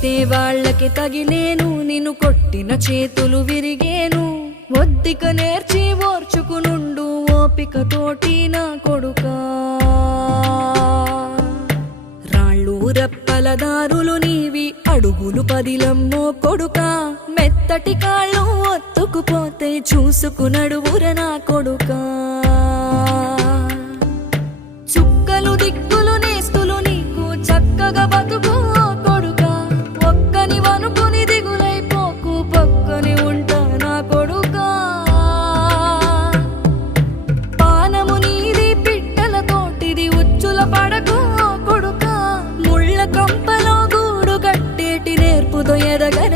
కొడితే వాళ్ళకి తగిలేను, నిన్ను కొట్టిన చేతులు విరిగేను. ఒద్దిక నేర్చి ఓర్చుకునుండు ఓపికతోటి నా కొడుకా. రాళ్ళు రెప్పల దారులు నీవి, అడుగులు పదిలమ్మో కొడుకా. మెత్తటి కాళ్ళు ఒత్తుకుపోతే చూసుకునడువుర నా కొడుకా. చుక్కలు దిక్కులు నేస్తులు నీకు చక్కగా బతుకు కొడుకా. ఒక్కని వనుకుని దిగులైపోకు, పక్కని ఉంటా నా కొడుకా. పానము నీది పిట్టల తోటిది, ఉచ్చుల పడకు కొడుకా. ముళ్ళ కంపలో గూడు కట్టేటి నేర్పుతో ఎదగర